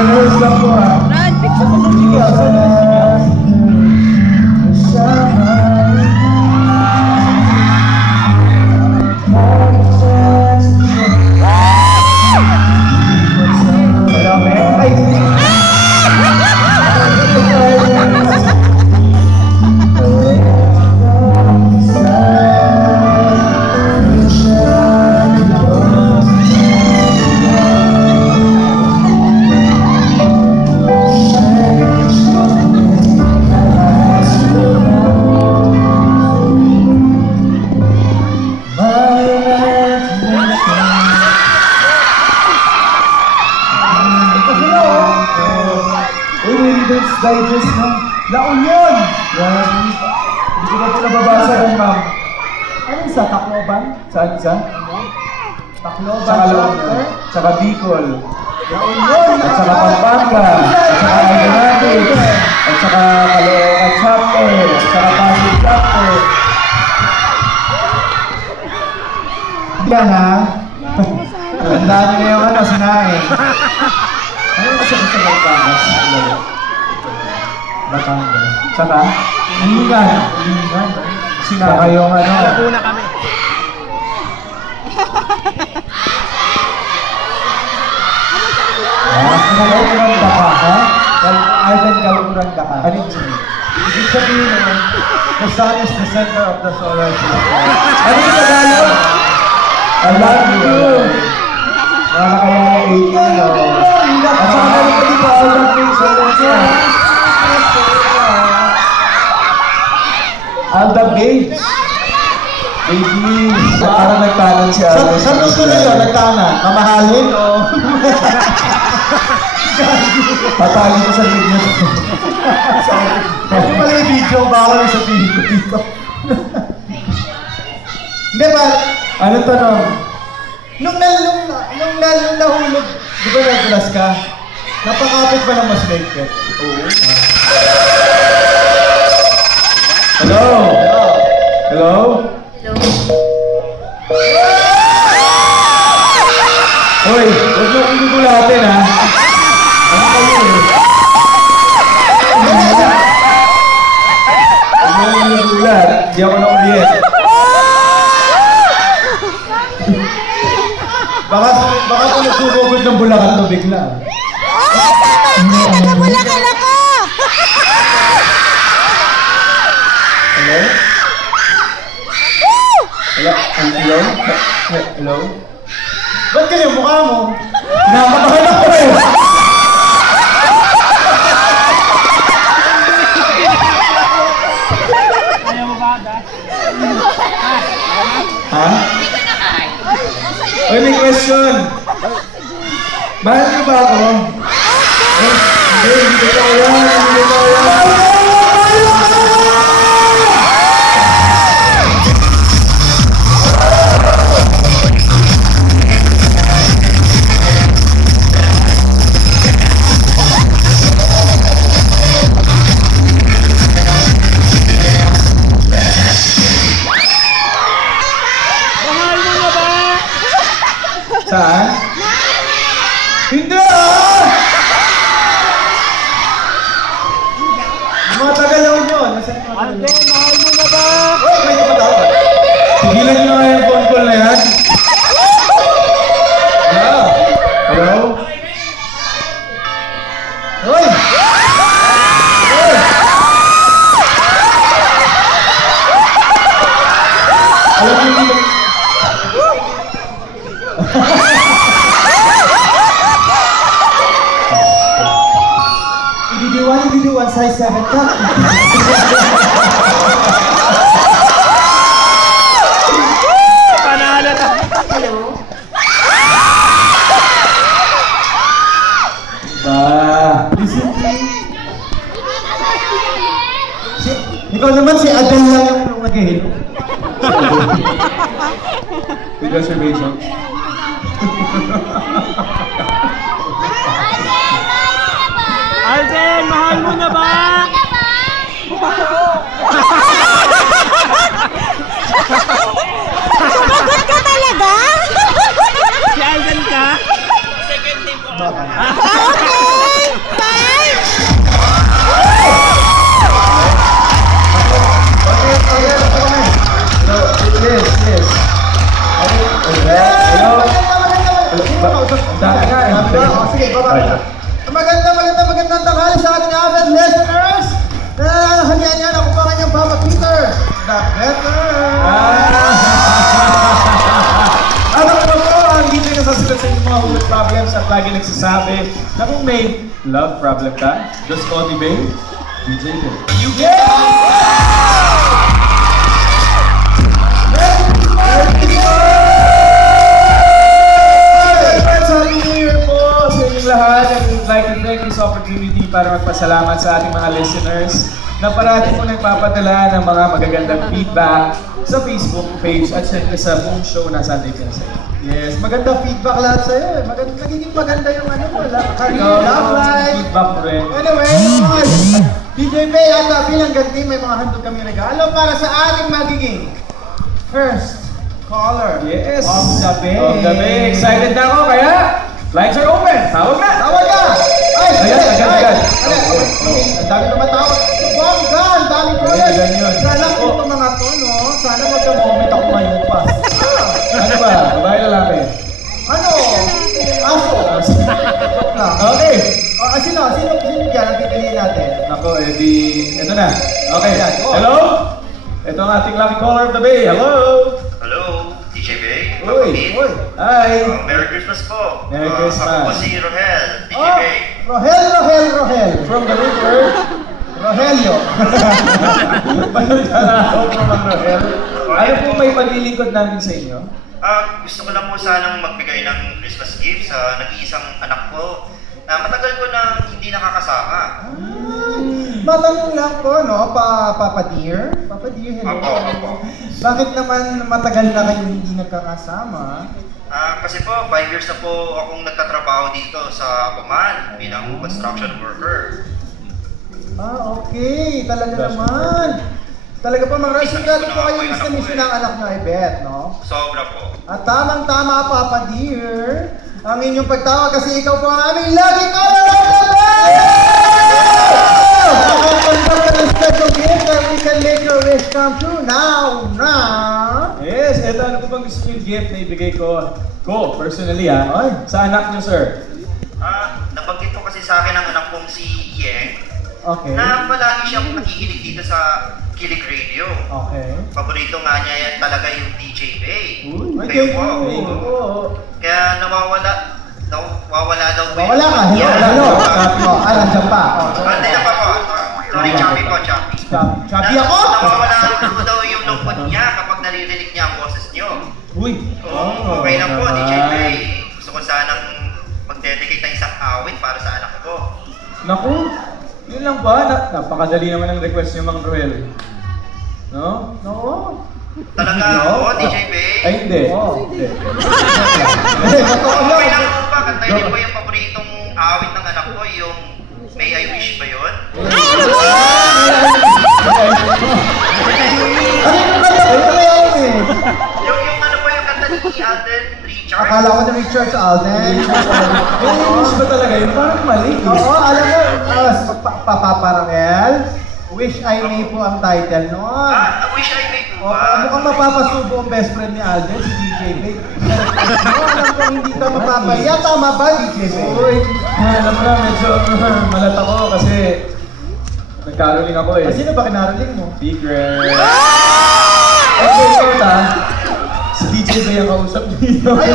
Nag-rehearse lang po ha. Run, picture ko ng sige. Saan na sige? Digest na. La Union! Yan. Hindi ko na po nababasa yan, ma'am. Ano isa? Tacloban? Saan isa? Tacloban chapter? Tsaka Bicol. La Union! At saka Pampanga. At saka Almanati. At saka Caloocan chapter. At saka Pasig chapter. Yan ha? Tandaan nyo na yung ano, sinain. Ano kasi sa Batangas? Batangas. Saka? Ligan. Ligan. Saka yung ano. Laguna kami. Kaluranda ka, ha? Arden kaluranda ka. Ano yung sabihin? Ibig sabihin naman, the sun is the center of the solar system. Ano yung Tagalog? I love you. Nakakaya 18, no? At saka meron pa dito, all the things I want to. All the babes. Babies. Parang nagtanan si Alex. Saan gusto nila nagtanan? Mamahalin o? Patali ko sa video. Ano pala yung video? Baka lang sabihin ko dito. Hindi ba? Anong tanong? Nung nahulog, di ba nag-glass ka? Napakapit ba ng mas naked? Oo. Hello? Hello? Hello? Hoy, huwag mo kong gugulatin ha. Ano kayo eh? Huwag mo kong gugulat. Hindi ako na-uliit. Baka po nagsumugod ng Bulacan to bigla. Tama! Taga-Bulacan ako! Hello? Hello? Hello? Hello? Ba't ganyan mukha mo? Nakakatahan ako eh! Ayaw mo ba, da? Ha? Oy, may question! Mahal niyo ba ako? Hindi ko yan! Hindi ko yan! Saan? Hindi ah! Matagal lang yun. Alden, mahal mo na ba? Oh, may kapatawad. Tigilan nyo nga yung phone call na yan. Yeah. Hello? Hoy! Hoy! Alam mo dito. BD1, size 7 ka. Panalo na. Hello? Listen to me. Ikaw naman si Adel lang yung nag-hilo. With reservations. Alden, mahal mo na ba? Sumagot ka talaga? Si Alden ka? Okay! the better. Ano ko po ang DJ na sasagot sa inyong mga hulog problems at lagi nagsasabi na kung may love problem ka, just call me babe, DJ Babe. You Happy New Year po sa inyong lahat, and we'd like to take this opportunity para magpasalamat sa ating mga listeners na parati po nagpapadala ng mga magagandang feedback sa Facebook page at syempre sa buong show na Sunday Pinasaya. Yes, maganda feedback lahat sa'yo eh. Nagiging maganda yung ano mo, love life. Feedback mo rin. Anyway, DJ Bay, at bilang ganti, may mga handog kami regalo para sa ating magiging first caller. Yes! Of the Bay. Of the Bay. Excited na ako, kaya lines are open. Tawag na! Tawag ka! Ay! Agad. Ang dami naman tawag. Bongga! Ang dami ko yan. Ganyan. Sana po itong mga to, no? Sana magka-moment ako ngayon pa. Ano ba? Babae lalaki? Ano? Aso. Okay. Sino dyan ang pipiliin natin? Ako, edi, ito na. Okay. Yan, go. Hello? Ito ang ating lucky caller of the Bay. Hello? Hello, DJ Bay. Uy. Hi. Merry Christmas po. Merry Christmas. Ako po si Rohel, DJ Bay. Rohel. From the river. Rogelio. Ako from Rohel. Ano po may paglilingkod namin sa inyo? Gusto ko lang po sanang magbigay ng Christmas gift sa nag-iisang anak ko na matagal ko nang hindi nakakasama. Matanong lang po, no? Papa Dear, hello. Opo. Bakit naman matagal na kayo hindi nagkakasama? Kasi po, 5 years na po akong nagtatrabaho dito sa Kuman bilang construction worker. Okay. Talaga naman. Talaga po, mag-resign po kayo miss ng anak na Ibet, no? Sobra po. At tamang-tama, Papa Dear, ang inyong pagtawag kasi ikaw po ang aming lagi caller of the Bay! Nakakanta ka ng special gift that we can make your wish come true now. Yes, eto ano po bang gusto yung gift na ibigay ko personally sa anak niyo, sir? Nabanggit ko kasi sa akin ang anak kong si Yeng Okay. na palagi siyang nakikinig dito sa Kilig Radio. Okay. Paborito nga niya yan talaga yung DJ Bay. Okay. Kaya nawawala daw po. Wala ka. Hello. Nandiyan pa. Hindi na pa po. Sorry, Chappy po, Chappy. Chappy ako? Nawawala po daw yung lungkot niya kapag naririnig niya ang boses niyo. Okay lang po, DJ Bay. Gusto ko sanang mag-dedicate ng isang awit para sa anak ko. Naku, yun lang ba? Napakadali naman ang request niyo, Mang Roel. No? Talaga po, DJ Bay? Ay, hindi. Hindi. Okay lang po ba? Kantayin niyo po yung paboritong awit ng anak ko, yung May I Wish ba yun? Yung ano po yung kanta ni Alden Richards? Akala ko ni Richard Alden. Wish ba talaga yun? Parang mali. Oo, alam mo, Papaparangel, Wish I May po ang title nun. Wish I May po Oh, ba? mukhang mapapasubo ang best friend ni Alden, si DJ Bay. Alam ko hindi ka mapapaya. Tama ba, DJ Bay? Uy, alam mo na, medyo malat ako kasi nagkaroling ako eh. Sino ba kinaroling mo? Secret. Okay, ito si DJ Bay ang kausap dito. Ay,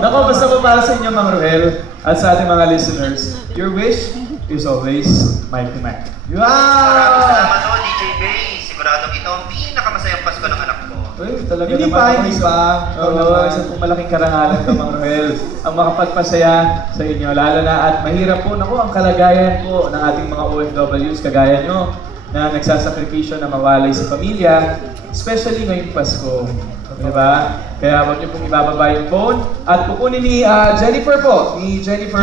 Nako, basta po para sa inyo, Mang Roel, at sa ating mga listeners, your wish is always my command. Maraming salamat po, DJ Bay. Siguradong ito ang pinakamasayang Pasko ng anak ko. Uy, talaga Hindi naman ba, ako hindi isa- ba? Oo, isang pong malaking karangalan ka, Mang Roel. Ang makapagpasaya sa inyo, lalo na at mahirap po, naku, ang kalagayan po ng ating mga OFWs, kagaya nyo, na nagsasakripisyo na mawalay sa pamilya, especially ngayong Pasko. Diba? Kaya huwag niyo pong ibababa yung phone at kukunin ni Jennifer po. Ni Jennifer,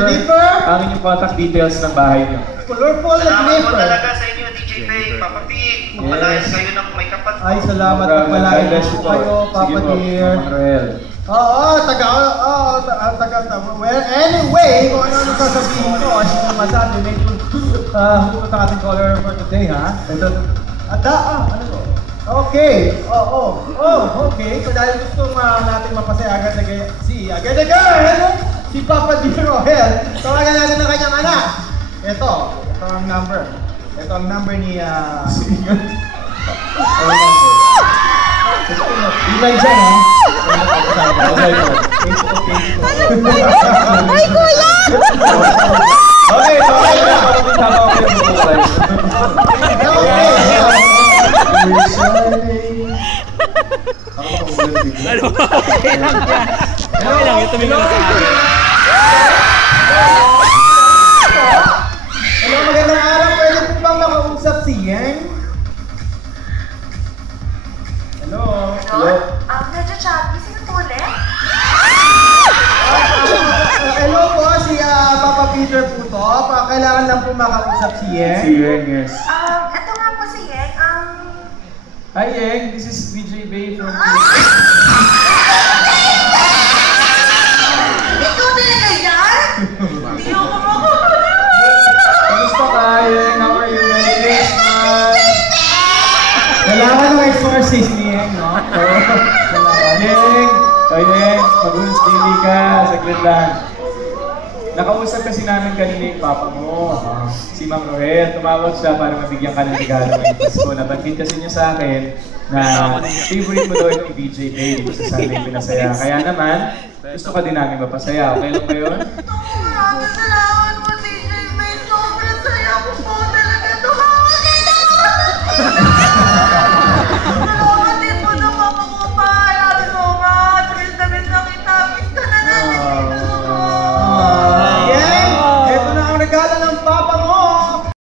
ang inyong contact details ng bahay niyo. Colorful at Salamat po Jennifer. talaga sa inyo, DJ Bay. Papa Pig, magpalayan kayo ng may kapal po. Ay, salamat No at problem. malayo God bless you po kayo, Papa Sige po, Dear. Mang Roel. Well, anyway, kung ano sasabihin ko, as you masabi, may hugot ang ating caller for today, ha? Ito, ano to? Okay, okay. So dahil gusto natin mapasaya agad-agad si Papa Dear Rohel, tawagan natin ang kanyang anak. Ito ang number. Ito ang number ni Ilan dyan, ha? Ay, kuya! Okay, so okay na. Tama ko yung buhay. Ano? Okay lang yan. Okay lang, yung tumingin sa akin. Hello, magandang araw. Pwede po bang makausap si Yang? Hello? Hello? Medyo chubby. Sino to ulit? Hello po, si Papa Peter po to. Kailangan lang po makausap si Yang. Si Yeng, yes. Ito nga po si Yeng. Hi, Yeng. This is VJ Bay from... Ikaw talaga yan? Ayoko mo. Kamusta ka, Yeng? How are you? Merry Christmas! Kailangan ng exorcist ni Yang, no? Yeng! Hoy, Yeng! Mag-unos kili ka. Saglit lang. Nakausap kasi namin kanina yung papa mo, si Ma'am Roel. Tumawag siya para mabigyan ka ng regalo ng Pasko. Nabanggit kasi niya sa akin na favorite mo daw yung BJ Bay. Hindi ko sa sana yung pinasaya. Kaya naman, gusto ka din namin mapasaya. Okay lang ba yun? Salamat